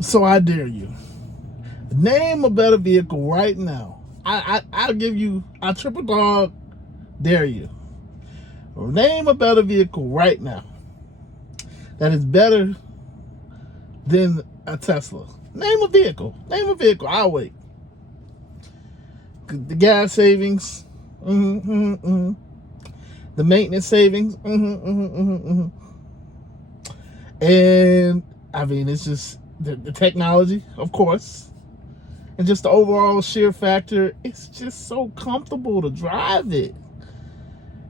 So I dare you. Name a better vehicle right now. I'll give you, I triple dog dare you. Name a better vehicle right now that is better than a Tesla. Name a vehicle. Name a vehicle. I'll wait. The gas savings. The maintenance savings. And I mean, it's just the technology, of course. And just the overall sheer factor. It's just so comfortable to drive it.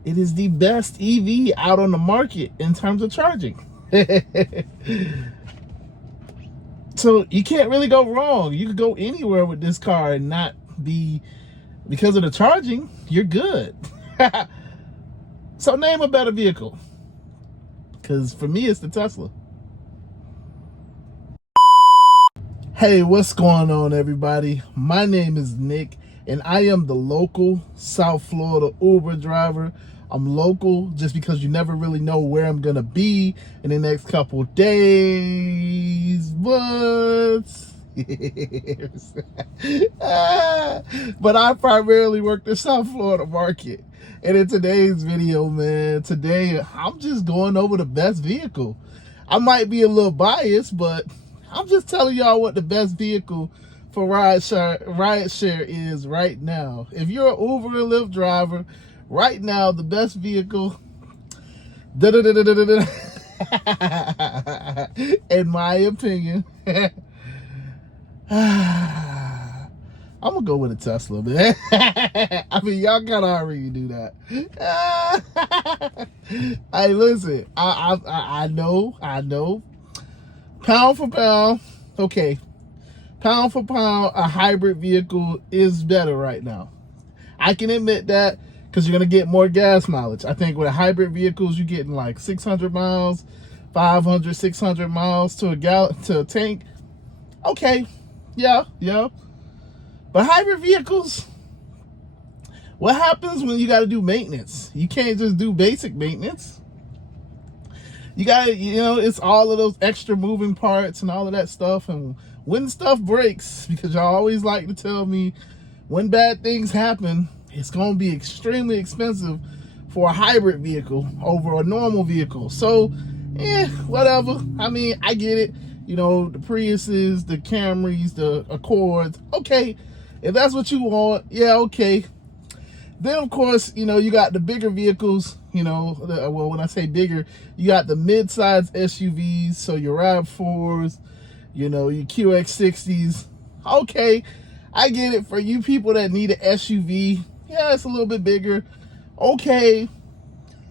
It is the best EV out on the market in terms of charging. So you can't really go wrong. You could go anywhere with this car and not be, because of the charging, you're good. So name a better vehicle. Because for me, it's the Tesla. Hey, what's going on, everybody? My name is Nick, and I am the local South Florida Uber driver. I'm local just because you never really know where I'm going to be in the next couple days, but but I primarily work the South Florida market. And in today's video, man, today I'm just going over the best vehicle. I might be a little biased, but I'm just telling y'all what the best vehicle for rideshare is right now. If you're an Uber and Lyft driver, right now the best vehicle, in my opinion, I'm gonna go with a Tesla, man. I mean, y'all gotta already do that. Hey, listen, I know. Pound for pound, okay. Pound for pound, a hybrid vehicle is better right now. I can admit that because you're gonna get more gas mileage. I think with hybrid vehicles, you're getting like 600 miles, 500, 600 miles to a tank. Okay, yeah. But hybrid vehicles, what happens when you got to do maintenance? You can't just do basic maintenance. You got to, it's all of those extra moving parts and all of that stuff. And when stuff breaks, because y'all always like to tell me when bad things happen, it's going to be extremely expensive for a hybrid vehicle over a normal vehicle. So, whatever. I mean, I get it. The Priuses, the Camrys, the Accords. Okay, if that's what you want, yeah, okay. Then, of course, you got the bigger vehicles, well, when I say bigger, you got the mid-size SUVs, so your RAV4s, your QX60s. Okay, I get it. For you people that need an SUV, yeah, it's a little bit bigger. Okay,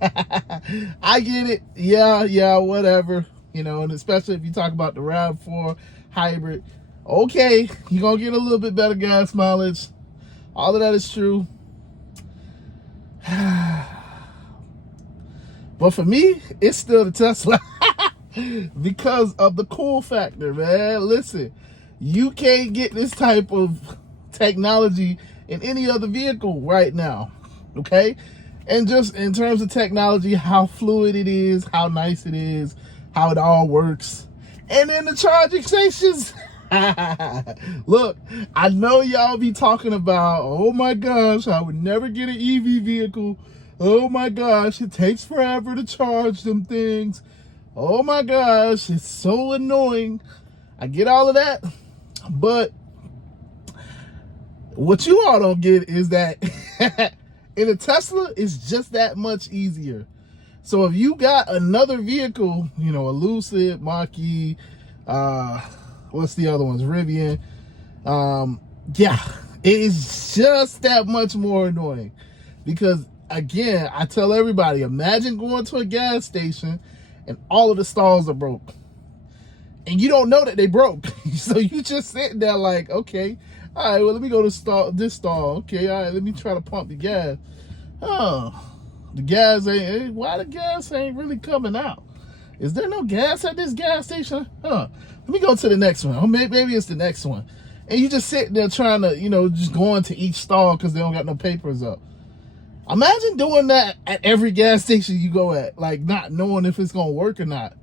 I get it. Yeah, whatever. And especially if you talk about the RAV4 hybrid, okay, you're going to get a little bit better gas mileage. All of that is true. But for me, it's still the Tesla because of the cool factor, man. Listen, you can't get this type of technology in any other vehicle right now, okay? And just in terms of technology, how fluid it is, how nice it is, how it all works. And then the charging stations. Look, I know y'all be talking about, oh my gosh, I would never get an EV vehicle. Oh my gosh, it takes forever to charge them things. Oh my gosh, it's so annoying. I get all of that. But what you all don't get is that in a Tesla, it's just that much easier. So if you got another vehicle, a Lucid, Mach-E, what's the other ones? Rivian. Yeah, it's just that much more annoying. Because, again, I tell everybody, imagine going to a gas station and all of the stalls are broke. And you don't know that they broke. So you just sitting there like, okay, all right, well, let me go to this stall. Okay, all right, let me try to pump the gas. Oh, the gas ain't, why the gas ain't really coming out? Is there no gas at this gas station? Let me go to the next one. Or maybe it's the next one. And you just sitting there trying to, just going to each stall because they don't got no papers up. Imagine doing that at every gas station you go at, like not knowing if it's going to work or not.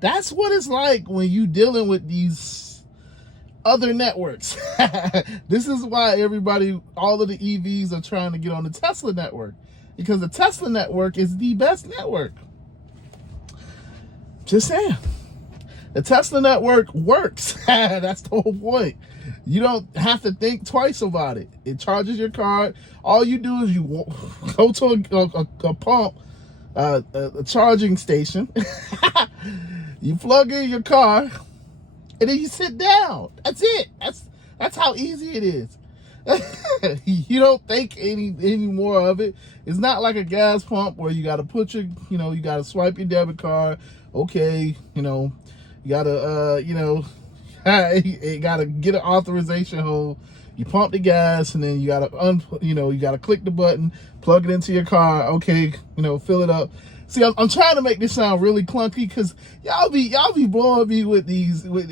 That's what it's like when you dealing with these other networks. This is why all of the EVs are trying to get on the Tesla network, because the Tesla network is the best network. Just saying. The Tesla network works. That's the whole point. You don't have to think twice about it. It charges your card. All you do is you go to a pump, a charging station. You plug in your car, and then you sit down. That's it. That's how easy it is. You don't think any more of it. It's not like a gas pump where you got to put your, you got to swipe your debit card. Okay, you gotta, you gotta get an authorization hold. You pump the gas, and then you gotta you gotta click the button, plug it into your car. Okay, fill it up. See, I'm trying to make this sound really clunky, because y'all be blowing me with these with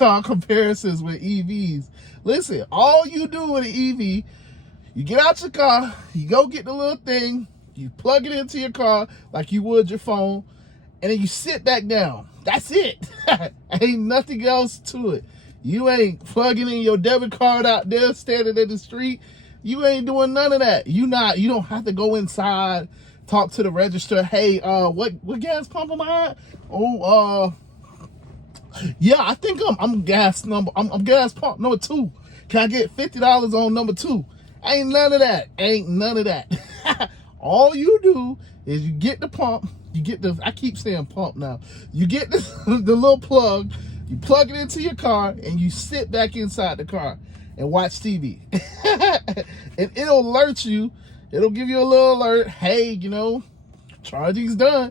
y'all comparisons with EVs. Listen, all you do with an EV, you get out your car, you go get the little thing, you plug it into your car like you would your phone, and then you sit back down. That's it. Ain't nothing else to it. You ain't plugging in your debit card out there, standing in the street. You ain't doing none of that. You don't have to go inside, talk to the register. Hey, what gas pump am I at? Oh, yeah, I think I'm gas pump number 2. Can I get $50 on number 2? Ain't none of that. All you do is you get the pump. I keep saying pump now. You get the little plug, you plug it into your car, and you sit back inside the car and watch TV. And it'll alert you. It'll give you a little alert. Hey, charging's done.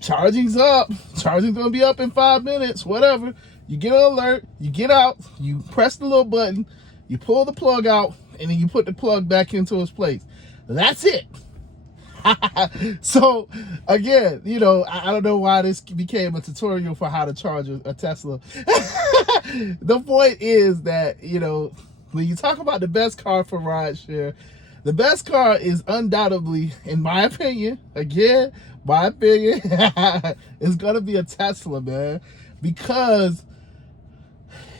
Charging's up. Charging's going to be up in 5 minutes, whatever. You get an alert. You get out. You press the little button. You pull the plug out, and then you put the plug back into its place. That's it. So again, I don't know why this became a tutorial for how to charge a Tesla. The point is that, when you talk about the best car for rideshare, the best car is undoubtedly, in my opinion, is going to be a Tesla, man, because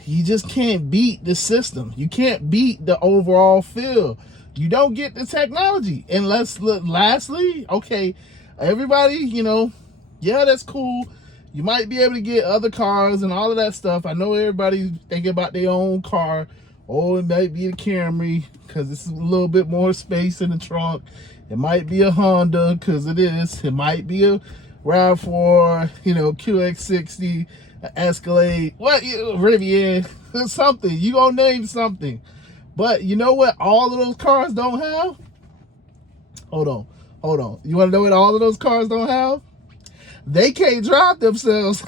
you just can't beat the system. You can't beat the overall feel. You don't get the technology unless, lastly, okay, everybody, yeah, that's cool. You might be able to get other cars and all of that stuff. I know everybody's thinking about their own car. Oh, it might be a Camry because it's a little bit more space in the trunk. It might be a Honda because it is. It might be a RAV4, QX60, an Escalade, Rivian, something. You gonna name something. But you know what all of those cars don't have? Hold on. You want to know what all of those cars don't have? They can't drive themselves.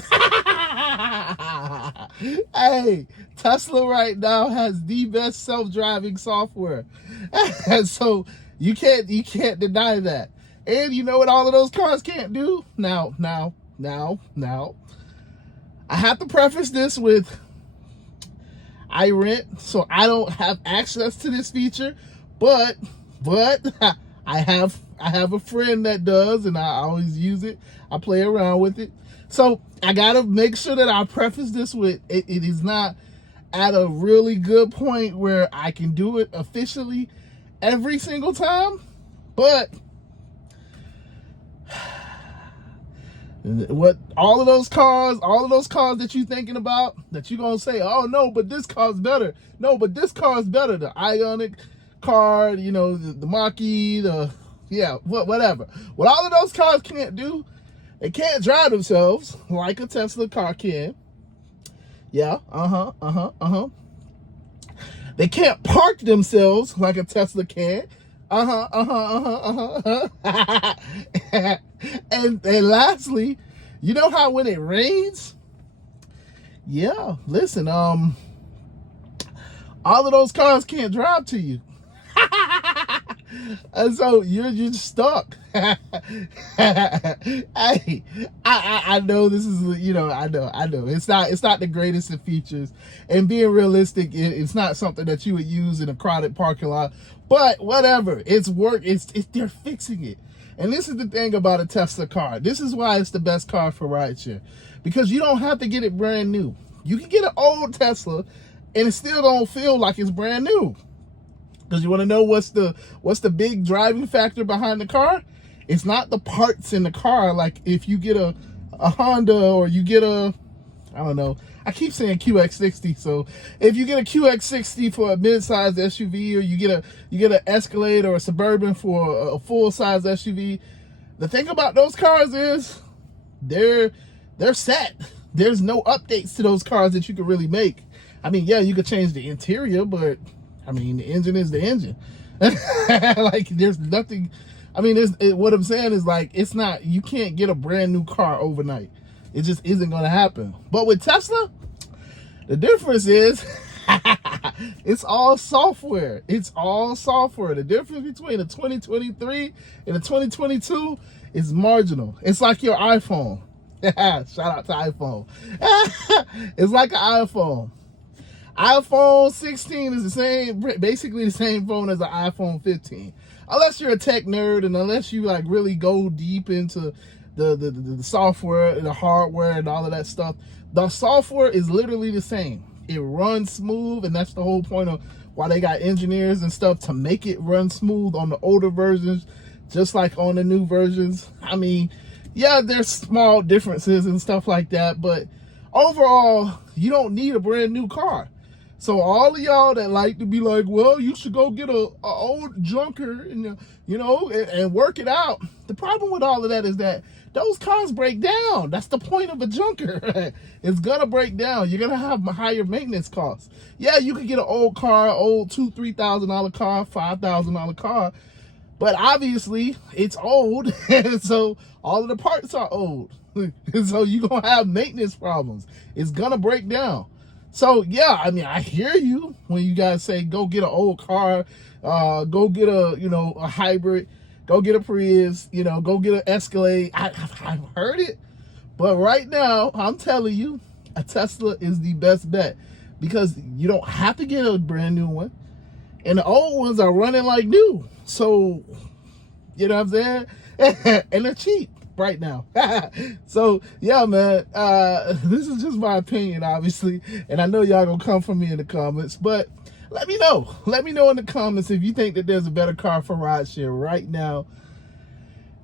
Hey, Tesla right now has the best self-driving software. And so you can't deny that. And you know what all of those cars can't do? Now. I have to preface this with, I rent, so I don't have access to this feature, but I have a friend that does, and I always use it. I play around with it. So I gotta make sure that I preface this with it is not at a really good point where I can do it efficiently every single time, but what all of those cars that you're thinking about, that you're gonna say, oh no, but this car's better. No, but this car's better. The Ioniq car, the Mach-E, whatever. What all of those cars can't do, they can't drive themselves like a Tesla car can. Yeah, They can't park themselves like a Tesla can. And lastly, you know how when it rains? Yeah, listen, all of those cars can't drive to you. And so you're just stuck. Hey, I know this is, I know. It's not the greatest of features. And being realistic, it's not something that you would use in a crowded parking lot. But whatever, they're fixing it. And this is the thing about a Tesla car. This is why it's the best car for rideshare. Because you don't have to get it brand new. you can get an old Tesla and it still don't feel like it's brand new. Because you want to know what's the big driving factor behind the car? It's not the parts in the car. Like if you get a Honda, or you get a, I don't know, I keep saying QX60. So if you get a QX60 for a mid-sized SUV, or you get an Escalade or a Suburban for a full-size SUV, the thing about those cars is they're set. There's no updates to those cars that you can really make. I mean, yeah, you could change the interior, but I mean, the engine is the engine. Like, there's nothing. I mean, what I'm saying is, like, it's not, you can't get a brand new car overnight. It just isn't going to happen. But with Tesla, the difference is it's all software. It's all software. The difference between a 2023 and a 2022 is marginal. It's like your iPhone. Shout out to iPhone. It's like an iPhone. iPhone 16 is the same, basically the same phone as an iPhone 15. Unless you're a tech nerd, and unless you like really go deep into the software and the hardware and all of that stuff, the software is literally the same. It runs smooth, and that's the whole point of why they got engineers and stuff to make it run smooth on the older versions, just like on the new versions. I mean, yeah, there's small differences and stuff like that, but overall, you don't need a brand new car. So all of y'all that like to be like, well, you should go get a old junker and and work it out. The problem with all of that is that those cars break down. That's the point of a junker. It's gonna break down. You're gonna have higher maintenance costs. Yeah, you could get an old car, old $2,000-$3,000 car, $5,000 car, but obviously it's old, and so all of the parts are old. And so you're gonna have maintenance problems. It's gonna break down. So yeah, I mean, I hear you when you guys say go get an old car, go get a hybrid, go get a Prius, go get an Escalade. I've heard it, but right now I'm telling you, a Tesla is the best bet, because you don't have to get a brand new one, and the old ones are running like new. So you know what I'm saying, and they're cheap right now. So yeah, man, this is just my opinion, obviously, and I know y'all gonna come for me in the comments, but let me know in the comments if you think that there's a better car for rideshare right now.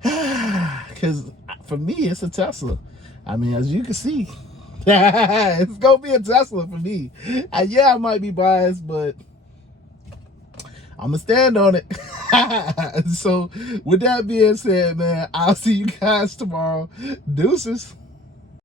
Because for me, it's a Tesla. I mean, as you can see, it's gonna be a Tesla for me. Yeah, I might be biased, but I'm gonna stand on it. So with that being said, man, I'll see you guys tomorrow. Deuces.